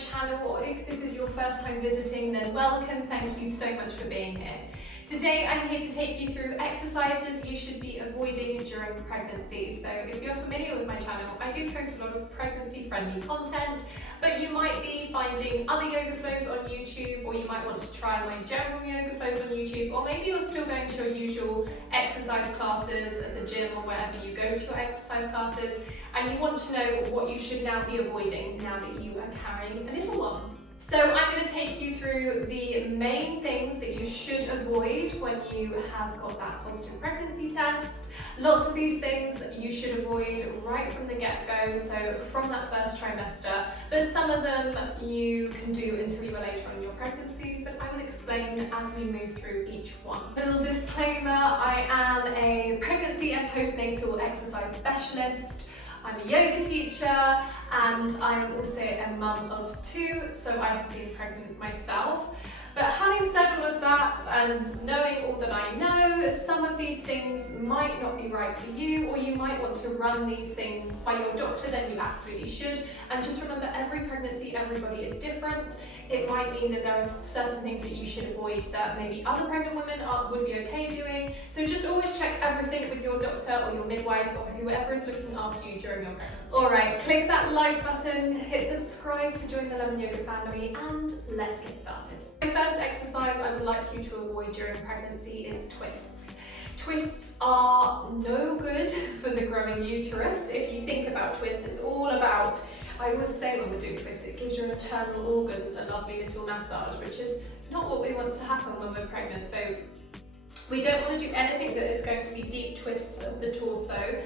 channel, or if this is your first time visiting, then welcome. Thank you so much for being here. Today I'm here to take you through exercises you should be avoiding during pregnancy. So if you're familiar with my channel, I do post a lot of pregnancy friendly content, but you might be finding other yoga flows on YouTube, or you might want to try my general yoga flows on YouTube, or maybe you're still going to your usual exercise classes at the gym or wherever you go to your exercise classes, and you want to know what you should now be avoiding now that you are carrying a little one. So I'm going to take you through the main things that you should avoid when you have got that positive pregnancy test. Lots of these things you should avoid right from the get-go, so from that first trimester, but some of them you can do until you are later on in your pregnancy, but I will explain as we move through each one. A little disclaimer, I am a pregnancy and postnatal exercise specialist. I'm a yoga teacher, and I'm also a mum of 2, so I have been pregnant myself. But having said all of that and knowing all that I know, some of these things might not be right for you, or you might want to run these things by your doctor, then you absolutely should. And just remember, every pregnancy, everybody is different. It might mean that there are certain things that you should avoid that maybe other pregnant women would be okay doing. So just always check everything with your doctor or your midwife or whoever is looking after you during your pregnancy. Alright, click that like button, hit subscribe to join the Lemon Yoga family, and let's get started. The first exercise I would like you to avoid during pregnancy is twists. Twists are no good for the growing uterus. If you think about twists, it's all about, I always say when we're doing twists, it gives your internal organs a lovely little massage, which is not what we want to happen when we're pregnant. So we don't want to do anything that is going to be deep twists of the torso.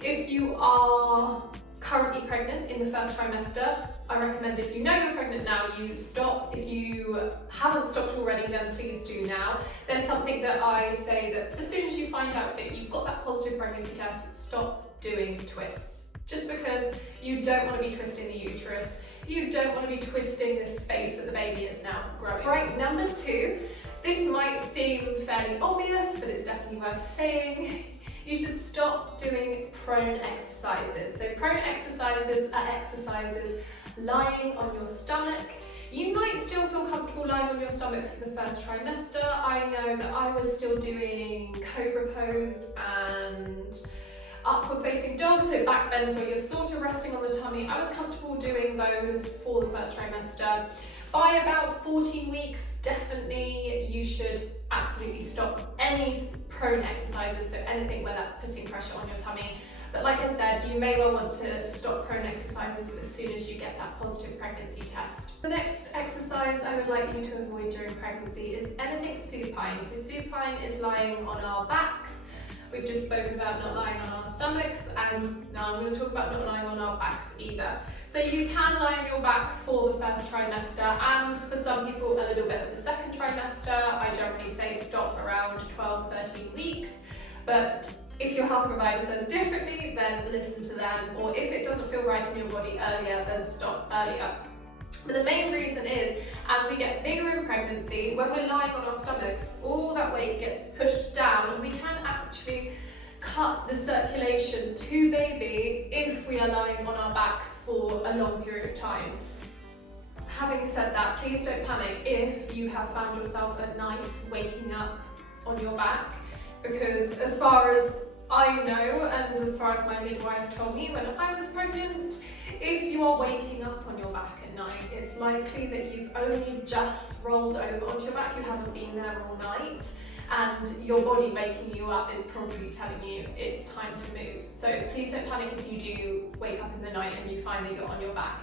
If you are currently pregnant in the first trimester, I recommend, if you know you're pregnant now, you stop. If you haven't stopped already, then please do now. There's something that I say that as soon as you find out that you've got that positive pregnancy test, stop doing twists. Just because you don't want to be twisting the uterus, you don't want to be twisting this space that the baby is now growing. Right, number 2, this might seem fairly obvious, but it's definitely worth saying. You should stop doing prone exercises. So prone exercises are exercises lying on your stomach. You might still feel comfortable lying on your stomach for the first trimester. I know that I was still doing cobra pose and upward facing dog, so back bends where you're sort of resting on the tummy. I was comfortable doing those for the first trimester. By about 14 weeks, definitely you should absolutely stop any prone exercises, so anything where that's putting pressure on your tummy. But like I said, you may well want to stop prone exercises as soon as you get that positive pregnancy test. The next exercise I would like you to avoid during pregnancy is anything supine. So supine is lying on our backs. We've just spoken about not lying on our stomachs, and now I'm going to talk about not lying on our backs either. So you can lie on your back for the first trimester, and for some people a little bit of the second trimester. I generally say stop around 12-13 weeks, but if your health provider says differently, then listen to them, or if it doesn't feel right in your body earlier, then stop earlier. But the main reason is, as we get bigger in pregnancy, when we're lying on our stomachs, all that weight gets pushed down, and we can actually cut the circulation to baby if we are lying on our backs for a long period of time. Having said that, please don't panic if you have found yourself at night waking up on your back, because as far as I know, and as far as my midwife told me when I was pregnant, if you are waking up on your back at night, it's likely that you've only just rolled over onto your back, you haven't been there all night, and your body waking you up is probably telling you it's time to move. So please don't panic if you do wake up in the night and you find that you're on your back.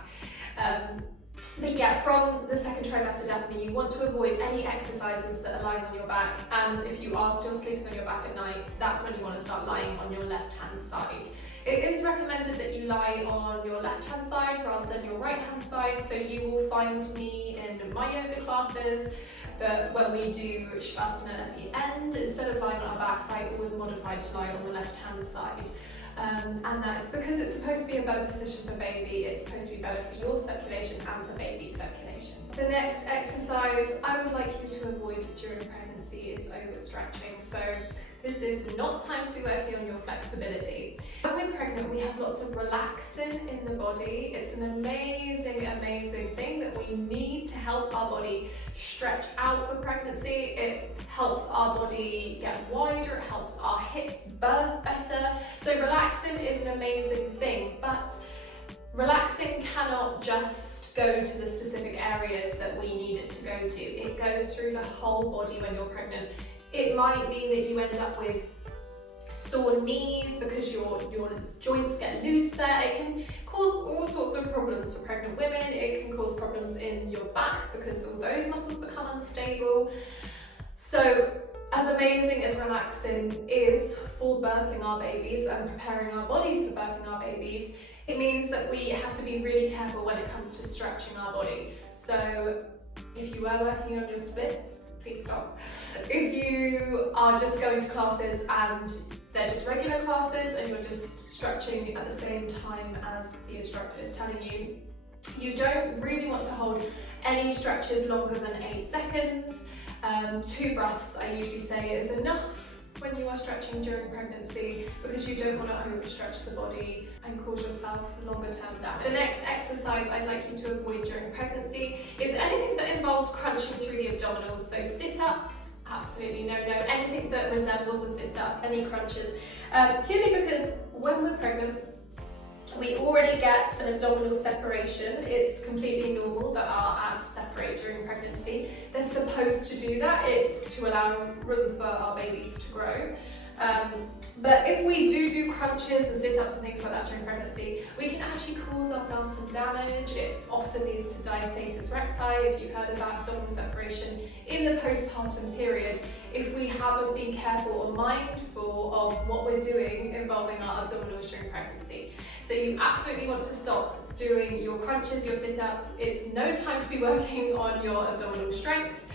But yeah, from the second trimester, definitely you want to avoid any exercises that are lying on your back, and if you are still sleeping on your back at night, that's when you want to start lying on your left-hand side. It is recommended that you lie on your left-hand side rather than your right-hand side, so you will find me in my yoga classes that when we do Shavasana at the end, instead of lying on our backs, I always modify to lie on the left-hand side. And that's because it's supposed to be a better position for baby, it's supposed to be better for your circulation and for baby's circulation. The next exercise I would like you to avoid during pregnancy is overstretching. So This is not time to be working on your flexibility. When we're pregnant, we have lots of relaxin in the body. It's an amazing, amazing thing that we need to help our body stretch out for pregnancy. It helps our body get wider, it helps our hips birth better. So relaxin is an amazing thing, but relaxin cannot just go to the specific areas that we need it to go to. It goes through the whole body when you're pregnant. It might mean that you end up with sore knees because your joints get loose there. It can cause all sorts of problems for pregnant women. It can cause problems in your back because all those muscles become unstable. So as amazing as relaxin is for birthing our babies and preparing our bodies for birthing our babies, it means that we have to be really careful when it comes to stretching our body. So if you are working on your splits, please stop. If you are just going to classes and they're just regular classes and you're just stretching at the same time as the instructor is telling you, you don't really want to hold any stretches longer than 8 seconds. 2 breaths, I usually say, is enough when you are stretching during pregnancy, because you don't want to overstretch the body and cause yourself longer term damage. The next exercise I'd like you to avoid during pregnancy is anything that involves crunching through the abdominals. So sit-ups, absolutely no. Anything that resembles a sit-up, any crunches. Purely because when we're pregnant, we already get an abdominal separation. It's completely normal that our abs separate during pregnancy. They're supposed to do that. It's to allow room for our babies to grow. But if we do crunches and sit-ups and things like that during pregnancy, we can actually cause ourselves some damage. It often leads to diastasis recti, if you've heard of that, abdominal separation in the postpartum period, if we haven't been careful or mindful of what we're doing involving our abdominals during pregnancy. So you absolutely want to stop doing your crunches, your sit-ups. It's no time to be working on your abdominal strength.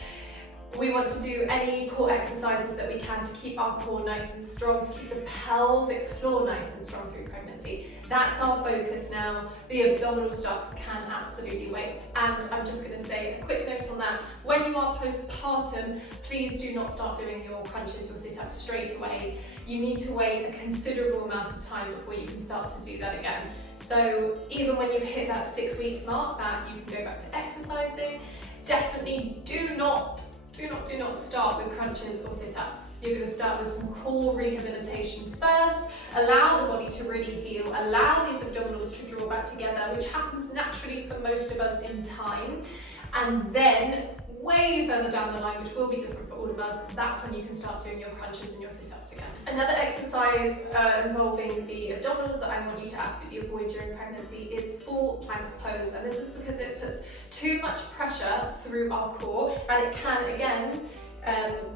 We want to do any core exercises that we can to keep our core nice and strong, to keep the pelvic floor nice and strong through pregnancy. That's our focus now. The abdominal stuff can absolutely wait. And I'm just going to say a quick note on that. When you are postpartum, please do not start doing your crunches, your sit-ups straight away. You need to wait a considerable amount of time before you can start to do that again. So even when you've hit that 6-week mark that you can go back to exercising, definitely do not start with crunches or sit-ups. You're going to start with some core rehabilitation first, allow the body to really heal, allow these abdominals to draw back together, which happens naturally for most of us in time, and then way further down the line, which will be different for all of us, that's when you can start doing your crunches and your sit-ups again. Another exercise involving the abdominals that I want you to absolutely avoid during pregnancy is full plank pose, and this is because it puts too much pressure through our core, and it can again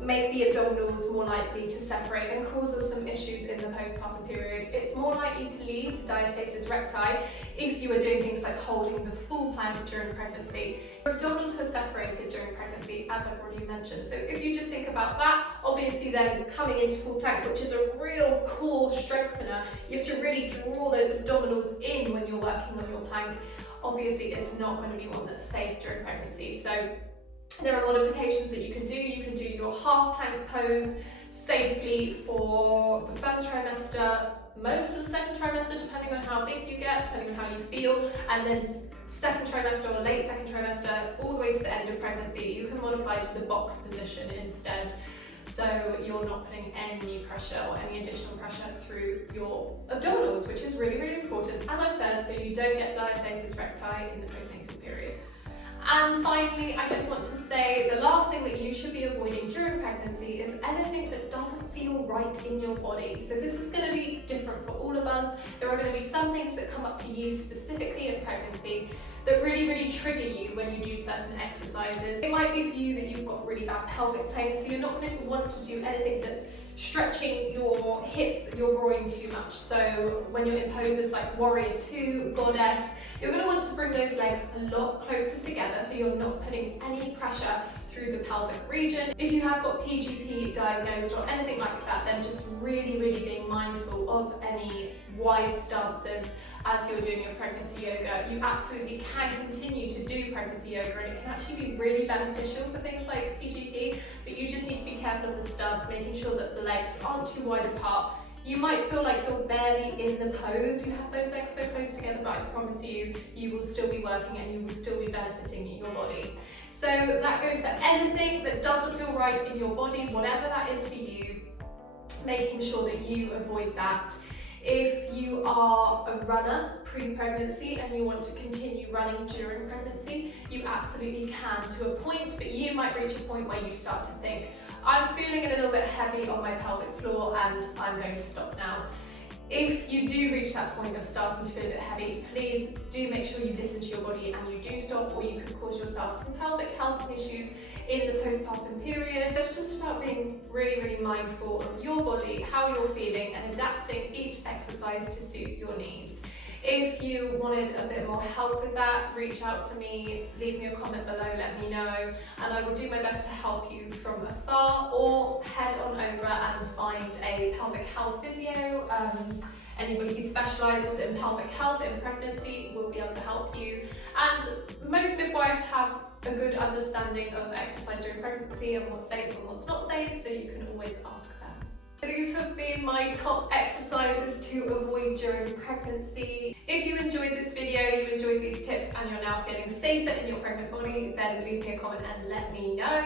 make the abdominals more likely to separate and cause us some issues in the postpartum period. It's more likely to lead to diastasis recti if you are doing things like holding the full plank during pregnancy. Your abdominals are separated during pregnancy, as I've already mentioned. So if you just think about that, obviously then coming into full plank, which is a real core strengthener, you have to really draw those abdominals in when you're working on your plank. Obviously it's not going to be one that's safe during pregnancy. So there are modifications that you can do. You can do your half plank pose safely for the first trimester, most of the second trimester, depending on how big you get, depending on how you feel, and then second trimester or late second trimester, all the way to the end of pregnancy, you can modify to the box position instead. So you're not putting any pressure or any additional pressure through your abdominals, which is really, really important, as I've said, so you don't get diastasis recti in the postnatal period. And finally, I just want to say the last thing that you should be avoiding during pregnancy is anything that doesn't feel right in your body. So this is going to be different for all of us. There are going to be some things that come up for you specifically in pregnancy that really, really trigger you when you do certain exercises. It might be for you that you've got really bad pelvic pain, so you're not going to want to do anything that's stretching your hips and your groin too much. So when you're in poses like Warrior 2, Goddess, you're going to want to bring those legs a lot closer together so you're not putting any pressure through the pelvic region. If you have got PGP diagnosed or anything like that, then just really, really being mindful of any wide stances as you're doing your pregnancy yoga. You absolutely can continue to do pregnancy yoga, and it can actually be really beneficial for things like PGP, but you just need to be careful of the studs, making sure that the legs aren't too wide apart. You might feel like you're barely in the pose, you have those legs so close together, but I promise you, you will still be working and you will still be benefiting in your body. So that goes for anything that doesn't feel right in your body, whatever that is for you, making sure that you avoid that. If you are a runner pre-pregnancy and you want to continue running during pregnancy, you absolutely can to a point, but you might reach a point where you start to think, I'm feeling a little bit heavy on my pelvic floor and I'm going to stop now. If you do reach that point of starting to feel a bit heavy, please do make sure you listen to your body and you do stop, or you could cause yourself some pelvic health issues in the postpartum period. It's just about being really mindful of your body, how you're feeling, and adapting each exercise to suit your needs. If you wanted a bit more help with that, reach out to me, leave me a comment below, let me know, and I will do my best to help you from afar, or head on over and find a pelvic health physio. Anybody who specialises in pelvic health in pregnancy will be able to help you. And most midwives have a good understanding of exercise during pregnancy and what's safe and what's not safe, so you can always ask them. These have been my top exercises to avoid during pregnancy. If you enjoyed this video, you enjoyed these tips, and you're now feeling safer in your pregnant body, then leave me a comment and let me know.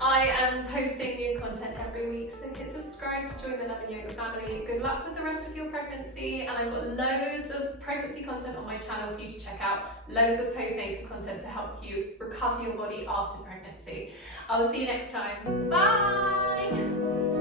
I am posting new content every week, so hit subscribe to join the Love and Yoga family. Good luck with the rest of your pregnancy, and I've got loads of pregnancy content on my channel for you to check out. Loads of postnatal content to help you recover your body after pregnancy. I will see you next time. Bye!